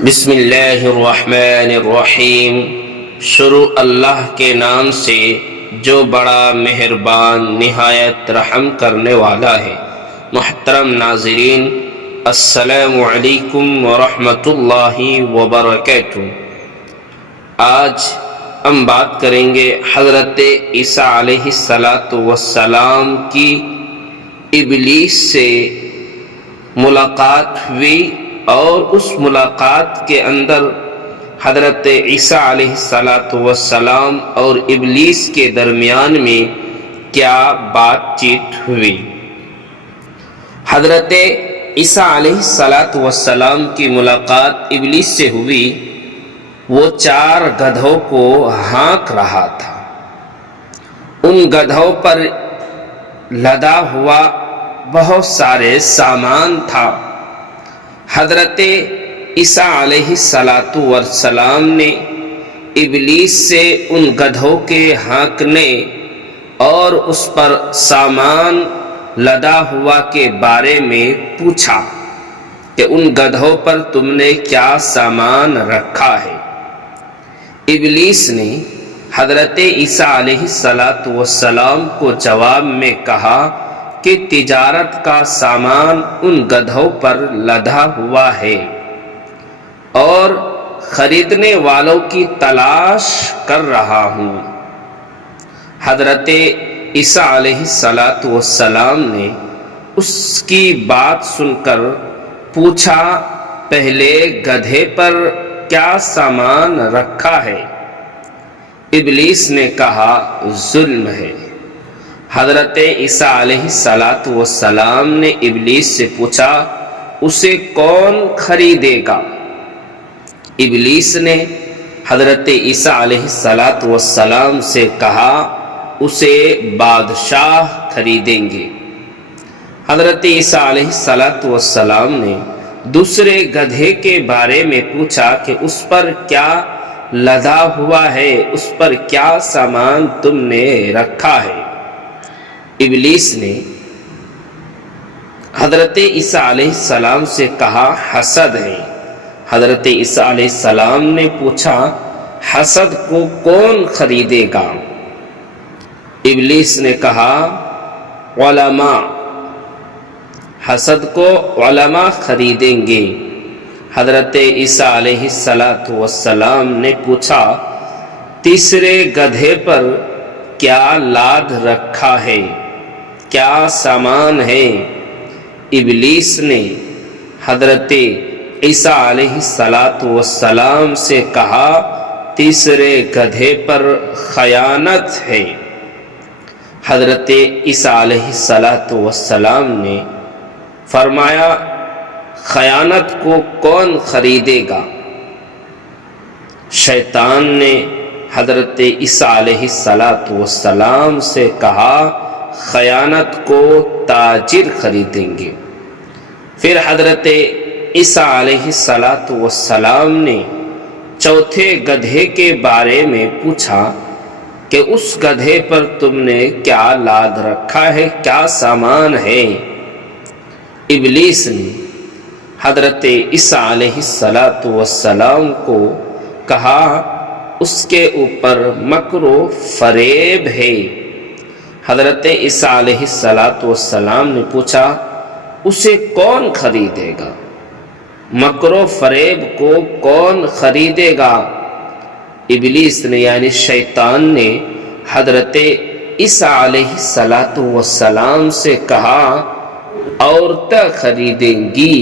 بسم اللہ الرحمن الرحیم۔ شروع اللہ کے نام سے جو بڑا مہربان نہایت رحم کرنے والا ہے۔ محترم ناظرین، السلام علیکم ورحمۃ اللہ وبرکاتہ۔ آج ہم بات کریں گے حضرت عیسیٰ علیہ السلام کی ابلیس سے ملاقات ہوئی، اور اس ملاقات کے اندر حضرت عیسیٰ علیہ السلام اور ابلیس کے درمیان میں کیا بات چیت ہوئی۔ حضرت عیسیٰ علیہ السلام کی ملاقات ابلیس سے ہوئی۔ وہ 4 گدھوں کو ہانک رہا تھا۔ ان گدھوں پر لدا ہوا بہت سارے سامان تھا۔ حضرت عیسیٰ علیہ السلام نے ابلیس سے ان گدھوں کے ہانکنے اور اس پر سامان لدا ہوا کے بارے میں پوچھا کہ ان گدھوں پر تم نے کیا سامان رکھا ہے۔ ابلیس نے حضرت عیسیٰ علیہ السلام کو جواب میں کہا کہ تجارت کا سامان ان گدھوں پر لدا ہوا ہے اور خریدنے والوں کی تلاش کر رہا ہوں۔ حضرت عیسیٰ علیہ السلام نے اس کی بات سن کر پوچھا، پہلے گدھے پر کیا سامان رکھا ہے؟ ابلیس نے کہا، ظلم ہے۔ حضرت عیسیٰ علیہ السلام نے ابلیس سے پوچھا، اسے کون خریدے گا؟ ابلیس نے حضرت عیسیٰ علیہ السلام سے کہا، اسے بادشاہ خریدیں گے۔ حضرت عیسیٰ علیہ السلام نے دوسرے گدھے کے بارے میں پوچھا کہ اس پر کیا لدا ہوا ہے، اس پر کیا سامان تم نے رکھا ہے؟ ابلیس نے حضرت عیسیٰ علیہ السلام سے کہا، حسد ہے۔ حضرت عیسیٰ علیہ السلام نے پوچھا، حسد کو کون خریدے گا؟ ابلیس نے کہا، علماء۔ حسد کو علماء خریدیں گے۔ حضرت عیسیٰ علیہ السلام نے پوچھا، تیسرے گدھے پر کیا لاد رکھا ہے، کیا سامان ہے؟ ابلیس نے حضرت عیسیٰ علیہ السلام سے کہا، تیسرے گدھے پر خیانت ہے۔ حضرت عیسیٰ علیہ السلام نے فرمایا، خیانت کو کون خریدے گا؟ شیطان نے حضرت عیسیٰ علیہ السلام سے کہا، خیانت کو تاجر خریدیں گے۔ پھر حضرت عیسیٰ علیہ السلام نے چوتھے گدھے کے بارے میں پوچھا کہ اس گدھے پر تم نے کیا لاد رکھا ہے، کیا سامان ہے؟ ابلیس نے حضرت عیسیٰ علیہ السلام کو کہا، اس کے اوپر مکر و فریب ہے۔ حضرت عیسیٰ علیہ السلام نے پوچھا، اسے کون خریدے گا؟ مکر و فریب کو کون خریدے گا؟ ابلیس نے یعنی شیطان نے حضرت عیسیٰ علیہ السلام سے کہا، عورتیں خریدیں گی۔